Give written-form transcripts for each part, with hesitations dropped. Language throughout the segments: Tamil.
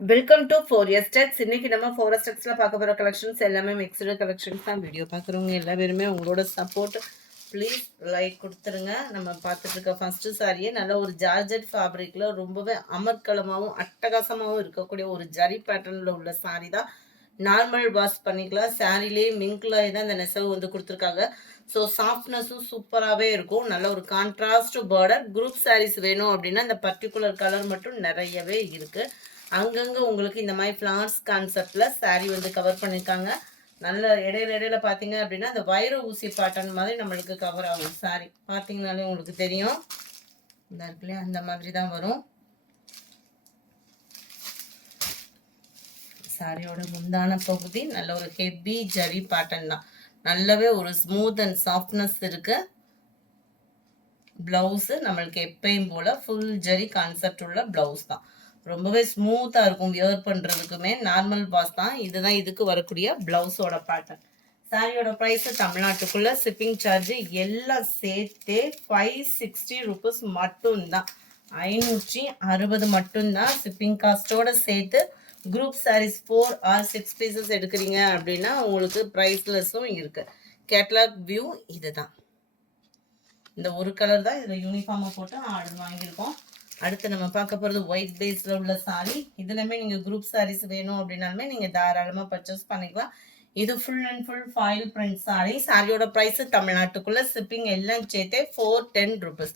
Welcome to 4S Techs. இன்னைக்கு நம்ம 4S Techsல பார்க்க போகிற கலெக்ஷன்ஸ் எல்லாமே மிக்சடு கலெக்ஷன்ஸ் தான். வீடியோ பார்க்குறவங்க எல்லா பேருமே உங்களோட சப்போர்ட் ப்ளீஸ் லைக் கொடுத்துருங்க. நம்ம பார்த்துட்டு இருக்க ஃபர்ஸ்ட் சாரியே நல்ல ஒரு ஜார்ஜெட் ஃபேப்ரிக்ல ரொம்பவே அமர்க்கலமாகவும் அட்டகாசமாகவும் இருக்கக்கூடிய ஒரு ஜரி பேட்டர்னில் உள்ள சாரி தான். நார்மல் வாஷ் பண்ணிக்கலாம். சாரிலே மிங்க்ல தான் இந்த நெசவு வந்து கொடுத்துருக்காங்க. ஸோ சாஃப்ட்னஸும் சூப்பராகவே இருக்கும். நல்ல ஒரு கான்ட்ராஸ்ட் பார்டர். குரூப் சாரீஸ் வேணும் அப்படின்னா இந்த பர்டிகுலர் கலர் மட்டும் நிறையவே இருக்குது. அங்கங்கே உங்களுக்கு இந்த மாதிரி ஃப்ளார்ஸ் கான்செப்டில் சாரீ வந்து கவர் பண்ணியிருக்காங்க. நல்ல இடையில பார்த்தீங்க அப்படின்னா அந்த வைர ஊசி பாட்டன் மாதிரி நம்மளுக்கு கவர் ஆகும். சாரீ பார்த்தீங்கனாலே உங்களுக்கு தெரியும். இந்த இருக்குல்லையா அந்த மாதிரி தான் வரும். சாரியோட முந்தான பகுதி நல்ல ஒரு ஹெவி ஜரி பேட்டர்ன் தான். நல்லாவே ஒரு ஸ்மூத் அண்ட் சாஃப்ட்னஸ் இருக்கு. பிளவுஸ் நம்மளுக்கு எப்பயும் போல ஃபுல் ஜரி கான்செப்ட் உள்ள பிளவுஸ் தான். ரொம்பவே ஸ்மூத்தாக இருக்கும். வியர் பண்ணுறதுக்குமே நார்மல் வாஷ் தான். இதுதான் இதுக்கு வரக்கூடிய பிளவுஸோட பேட்டர்ன். சாரியோட ப்ரைஸு தமிழ்நாட்டுக்குள்ளே ஷிப்பிங் சார்ஜு எல்லாம் சேர்த்தே 560 ருபீஸ் மட்டும்தான். 560 மட்டும்தான் ஷிப்பிங் காஸ்ட்டோட சேர்த்து. குரூப் சாரீஸ் 4 or 6 பீசஸ் எடுக்கிறீங்க அப்படின்னா உங்களுக்கு ப்ரைஸ்லெஸ்ஸும் இருக்குது. கேட்லாக் வியூ இது தான். இந்த ஒரு கலர் தான் இதில் யூனிஃபார்மை போட்டு ஆர்டர் வாங்கியிருக்கோம். அடுத்து நம்ம பார்க்க போகிறது ஒயிட் பேஸில் உள்ள சாரீ. இதுலையுமே நீங்கள் குரூப் சாரீஸ் வேணும் அப்படின்னாலுமே நீங்கள் தாராளமாக பர்ச்சேஸ் பண்ணிக்கலாம். இது full and full foil print sari. சாரியோட ப்ரைஸு தமிழ்நாட்டுக்குள்ளே ஷிப்பிங் எல்லாம் சேர்த்தே 410 ருபீஸ்.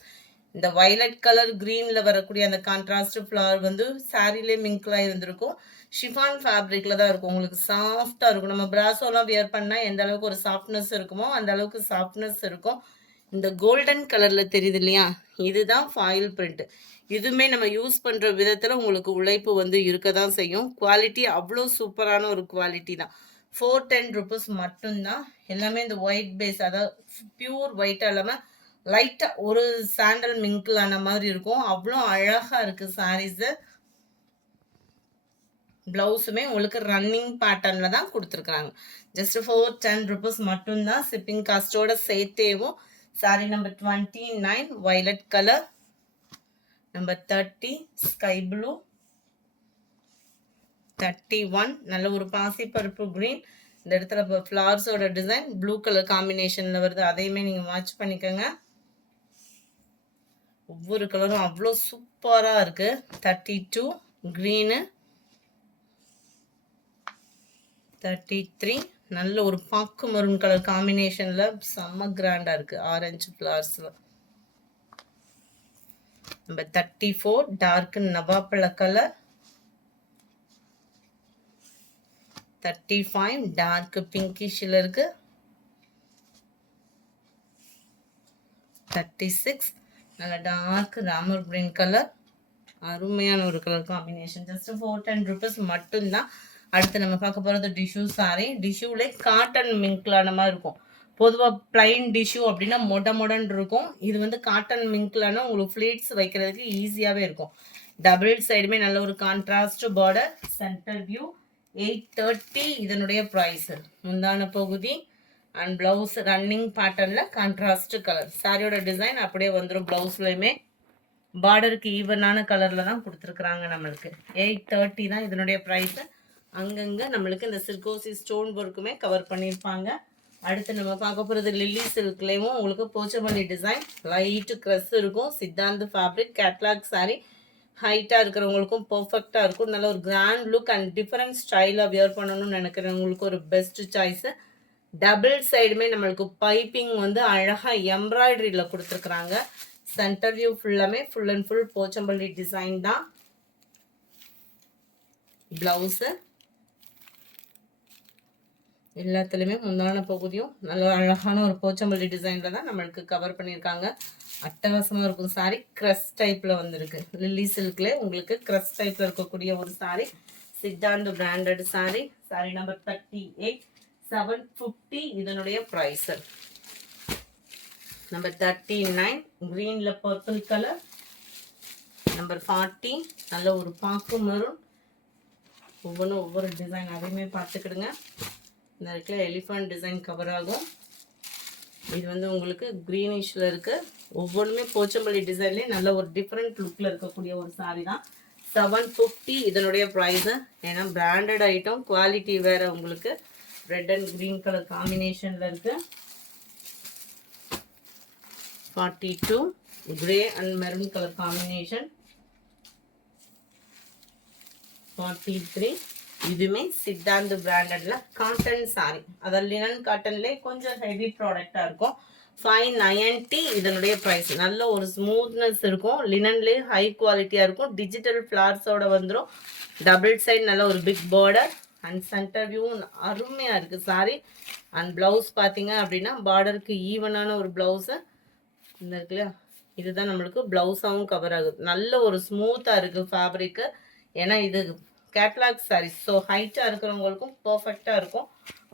இந்த வயலட் கலர் க்ரீனில் வரக்கூடிய அந்த கான்ட்ராஸ்ட் ஃப்ளவர் வந்து சாரிலே மிங்க்லாம் இருந்திருக்கும். ஷிஃபான் ஃபேப்ரிக்கில் தான் இருக்கும். உங்களுக்கு சாஃப்டாக இருக்கும். நம்ம பிராசோலாம் வியர் பண்ணால் எந்த அளவுக்கு ஒரு சாஃப்ட்னஸ் இருக்குமோ அந்த அளவுக்கு சாஃப்ட்னஸ் இருக்கும். இந்த கோல்டன் கலரில் தெரியுது இல்லையா, இதுதான் ஃபாயில் பிரிண்ட். இதுவுமே நம்ம யூஸ் பண்ணுற விதத்தில் உங்களுக்கு உழைப்பு வந்து இருக்க தான் செய்யும். குவாலிட்டி அவ்வளோ சூப்பரான ஒரு குவாலிட்டி தான். 410 ருபீஸ் மட்டும்தான். எல்லாமே இந்த ஒயிட் பேஸ், அதாவது பியூர் ஒயிட்டாக இல்லாமல் லைட்டாக ஒரு சாண்டல் மிங்கிளான மாதிரி இருக்கும். அவ்வளோ அழகாக இருக்குது சாரீஸு. ப்ளவுஸுமே உங்களுக்கு ரன்னிங் பேட்டர்னில் தான் கொடுத்துருக்குறாங்க. ஜஸ்ட் 410 ருபீஸ் மட்டும்தான் ஷிப்பிங் காஸ்ட்டோட சேர்த்தேவும். Sari number 29 violet colour, number 30 sky blue, 31 நல்ல ஒரு பாசிப்பருப்பு க்ரீன். இந்த இடத்துல இப்போ ஃப்ளவர்ஸோட டிசைன் ப்ளூ கலர் காம்பினேஷனில் வருது. அதையுமே நீங்கள் வாட்ச் பண்ணிக்கோங்க. ஒவ்வொரு கலரும் அவ்வளோ சூப்பராக இருக்குது. 32 க்ரீனு, 33 நல்ல ஒரு பாக்கு மரூன் கலர் காம்பினேஷனில் செம்ம கிராண்டாக இருக்குது. ஆரஞ்சு ஃப்ளவர்ஸில். நம்பர் 34 டார்க் நவாப்பழ கலர், 35 டார்க் பிங்கிஷில் இருக்கு, 36 நல்ல டார்க் ராமர் கிரீன் கலர். அருமையான ஒரு கலர் காம்பினேஷன். ஜஸ்ட் 410 ருபீஸ் மட்டும்தான். அடுத்து நம்ம பார்க்க போகிறது டிஷ்யூ சாரி. டிஷ்யூலே காட்டன் மிங்க்லான மாதிரி இருக்கும். பொதுவாக பிளைன் டிஷ்யூ அப்படின்னா மொடன்னு இருக்கும். இது வந்து காட்டன் மிங்க்லான உங்களுக்கு ஃப்ளீட்ஸ் வைக்கிறதுக்கு ஈஸியாகவே இருக்கும். டபுள் சைடுமே நல்ல ஒரு கான்ட்ராஸ்ட் பார்டர். சென்டர் வியூ 830 இதனுடைய ப்ரைஸு. முந்தான பகுதி அண்ட் ப்ளவுஸ் ரன்னிங் பேட்டர்னில் கான்ட்ராஸ்ட் கலர். சாரியோட டிசைன் அப்படியே வந்துடும். ப்ளவுஸ்லையுமே பார்டருக்கு ஈவனான கலரில் தான் கொடுத்துருக்குறாங்க. நம்மளுக்கு 830 தான் இதனுடைய ப்ரைஸு. அங்கங்கே நம்மளுக்கு இந்த சிர்கோசி ஸ்டோன் ஒர்க்குமே கவர் பண்ணியிருப்பாங்க. அடுத்து நம்ம பார்க்க போகிறது லில்லி சில்க்லேயும் உங்களுக்கு போச்சமல்லி டிசைன். லைட்டு க்ரெஸ் இருக்கும். Siddhant fabric catalogue sorry. ஹைட்டாக இருக்கிறவங்களுக்கும் பர்ஃபெக்டாக இருக்கும். நல்ல ஒரு கிராண்ட் லுக் அண்ட் டிஃப்ரெண்ட் ஸ்டைலாக வியர் பண்ணணும்னு நினைக்கிறவங்களுக்கு ஒரு பெஸ்ட் சாய்ஸு. டபுள் சைடுமே நம்மளுக்கு பைப்பிங் வந்து அழகாக எம்ப்ராய்டரியில் கொடுத்துருக்குறாங்க. சென்டர் வியூ ஃபுல்லாமே full and full Pochampalli design தான். ப்ளவுஸு எல்லாத்துலேயுமே முந்தான பகுதியும் நல்ல அழகான ஒரு போச்சம்பள்ளி டிசைனில் தான் நம்மளுக்கு கவர் பண்ணியிருக்காங்க. அட்டகாசமாக இருக்கும் சாரி. க்ரஸ் டைப்பில் வந்துருக்கு. லில்லி சில்க்லே உங்களுக்கு க்ரஸ் டைப்பில் இருக்கக்கூடிய ஒரு sorry. Siddhant branded sorry. Sorry number 38 750 இதனுடைய ப்ரைஸு. நம்பர் 39 க்ரீனில் பர்பிள் கலர். நம்பர் 40 நல்ல ஒரு பாக்கு மரூன். ஒவ்வொன்றும் ஒவ்வொரு டிசைன், அதையுமே பார்த்துக்கிடுங்க. இந்த இடத்துல எலிஃபண்ட் டிசைன் கவர் ஆகும். இது வந்து உங்களுக்கு க்ரீனிஷில் இருக்குது. ஒவ்வொன்றுமே போச்சம்பள்ளி டிசைன்லேயே நல்ல ஒரு டிஃப்ரெண்ட் லுக்கில் இருக்கக்கூடிய ஒரு சாரி தான். 750 இதனுடைய ப்ரைஸு. ஏன்னா பிராண்டட் ஐட்டம், குவாலிட்டி வேறு உங்களுக்கு. ரெட் அண்ட் க்ரீன் கலர் காம்பினேஷனில் இருக்குது. 42 grey and maroon colour combination. 43 இதுவுமே சித்தாந்த் பிராண்டட்ல காட்டன் சாரி, அதாவது லினன் காட்டன்லேயே கொஞ்சம் ஹெவி ப்ராடக்டாக இருக்கும். 590 இதனுடைய ப்ரைஸ். நல்ல ஒரு ஸ்மூத்னஸ் இருக்கும், லினன்லேயே ஹை குவாலிட்டியாக இருக்கும். டிஜிட்டல் ஃப்ளார்ஸோட வந்துடும். டபுள் சைடு நல்ல ஒரு பிக் பார்டர் அண்ட் சென்டர் வியூவும் அருமையாக இருக்குது சாரி. அண்ட் ப்ளவுஸ் பார்த்தீங்க அப்படின்னா பார்டருக்கு ஈவனான ஒரு ப்ளவுஸு இந்த இருக்கு இல்லையா, இதுதான் நம்மளுக்கு ப்ளவுஸாகவும் கவர் ஆகுது. நல்ல ஒரு ஸ்மூத்தாக இருக்குது ஃபேப்ரிக்கு. ஏன்னா இது கேட்லாக் சாரீஸ், ஸோ ஹைட்டாக இருக்கிறவங்களுக்கும் பர்ஃபெக்டாக இருக்கும்.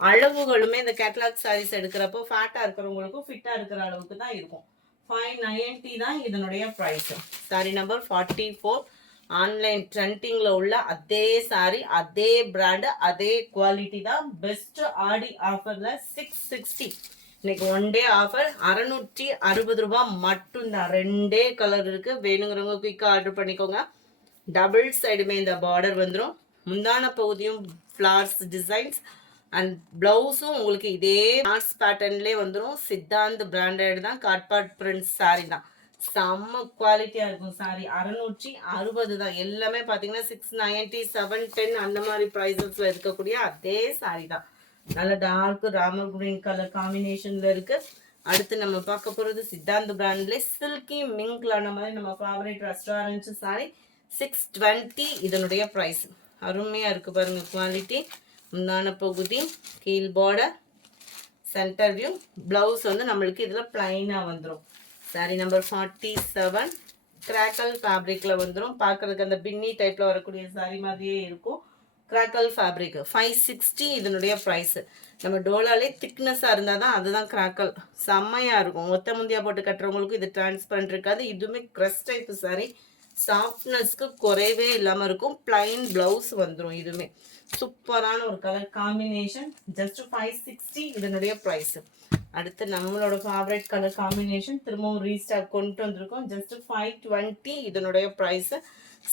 அளவுகளுமே இந்த கேட்லாக் சாரீஸ் எடுக்கிறப்போ ஃபேட்டாக இருக்கிறவங்களுக்கும் ஃபிட்டாக இருக்கிற அளவுக்கு தான் இருக்கும். 590 தான் இதனுடைய ப்ரைஸ். Sorry number 44. ஆன்லைன் ட்ரெண்டிங்கில் உள்ள அதே சாரி, அதே பிராண்டு, அதே குவாலிட்டி தான். பெஸ்ட் ஆடி ஆஃபரில் 660. இன்னைக்கு ஒன் டே ஆஃபர் 660 ரூபா மட்டும்தான். ரெண்டே கலர் இருக்குது. வேணுங்கிறவங்க குயிக்காக ஆர்டர் பண்ணிக்கோங்க. டபுள் சைடுமே இந்த பார்டர் வந்துடும். முந்தான பகுதியும் ஃப்ளார்ஸ் டிசைன்ஸ் அண்ட் ப்ளவுஸும் உங்களுக்கு இதே ஃப்ளார்ஸ் பேட்டர்ன்லேயே வந்துடும். சித்தாந்த் பிராண்டட் தான். காட்பாட் பிரிண்ட்ஸ் சாரி தான். செம்ம குவாலிட்டியாக இருக்கும் சாரி. 660 தான். எல்லாமே பார்த்தீங்கன்னா 690, 710 அந்த மாதிரி ப்ரைஸஸில் இருக்கக்கூடிய அதே சாரி தான். நல்ல டார்க் ராமர் கிரீன் கலர் காம்பினேஷனில் இருக்குது. அடுத்து நம்ம பார்க்க போகிறது சித்தாந்த் பிராண்ட்லேயே சில்கி மிங்க்லான மாதிரி நம்ம ஃபேவரட் ரெஸ்டாரண்ட் சாரி. 620 இதனுடைய ப்ரைஸ். அருமையாக இருக்குது பாருங்கள் குவாலிட்டி. முந்தான பகுதி, கீழ் பார்டர், சென்டர் வியூ. ப்ளவுஸ் வந்து நம்மளுக்கு இதில் பிளைனாக வந்துடும். Sorry number 47. கிராக்கல் ஃபேப்ரிக்கில் வந்துடும். பார்க்குறதுக்கு அந்த பின்னி டைப்பில் வரக்கூடிய சாரி மாதிரியே இருக்கும். கிராக்கல் ஃபேப்ரிக் 560 இதனுடைய ப்ரைஸு. நம்ம டோலாலே திக்னஸாக இருந்தால் தான் அதுதான் கிராக்கல். செம்மையாக இருக்கும். ஒத்த முந்தியாக போட்டு கட்டுறவங்களுக்கும் இது டிரான்ஸ்பரண்ட் இருக்காது. இதுவுமே க்ரஷ் டைப்பு சாரி. சாஃப்ட்னஸ்க்கு குறைவே இல்லாமல் இருக்கும். பிளைன் ப்ளவுஸ் வந்துடும். இதுவுமே சூப்பரான ஒரு கலர் காம்பினேஷன். ஜஸ்ட் 560 இதனுடைய ப்ரைஸு. அடுத்து நம்மளோட ஃபேவரட் கலர் காம்பினேஷன் திரும்பவும் ரீஸ்டாக் கொண்டு வந்திருக்கோம். ஜஸ்ட் 520 இதனுடைய ப்ரைஸு.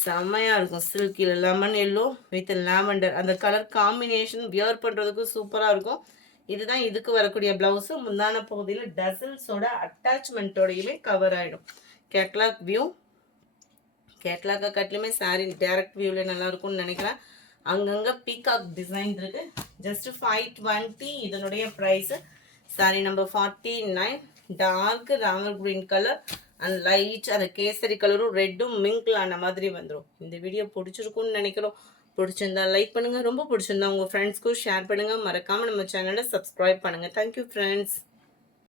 செம்மையாக இருக்கும். சில்கில் லெமன் எல்லோ வித் லாவெண்டர் அந்த கலர் காம்பினேஷன் வியர் பண்ணுறதுக்கு சூப்பராக இருக்கும். இதுதான் இதுக்கு வரக்கூடிய ப்ளவுஸு. முந்தான பகுதியில் டசல்ஸோட அட்டாச்மெண்ட்டோடையுமே கவர் ஆகிடும். Catalogue view. கேட்லாக்கை கட்டிலுமே சாரீ டேரக்ட் வியூவில் நல்லாயிருக்கும்னு நினைக்கிறேன். அங்கங்கே பீகாக் டிசைன் இருக்குது. ஜஸ்ட் 520 இதனுடைய price. Sari number 49. Dark Ramar green colour and light அந்த கேசரி கலரும் ரெட்டும் மிங்கிளான மாதிரி வந்துடும். இந்த வீடியோ பிடிச்சிருக்கும்னு நினைக்கிறோம். பிடிச்சிருந்தா லைக் பண்ணுங்கள். ரொம்ப பிடிச்சிருந்தா உங்கள் ஃப்ரெண்ட்ஸ்க்கும் ஷேர் பண்ணுங்கள். மறக்காமல் நம்ம சேனலை சப்ஸ்கிரைப் பண்ணுங்கள். Thank you friends.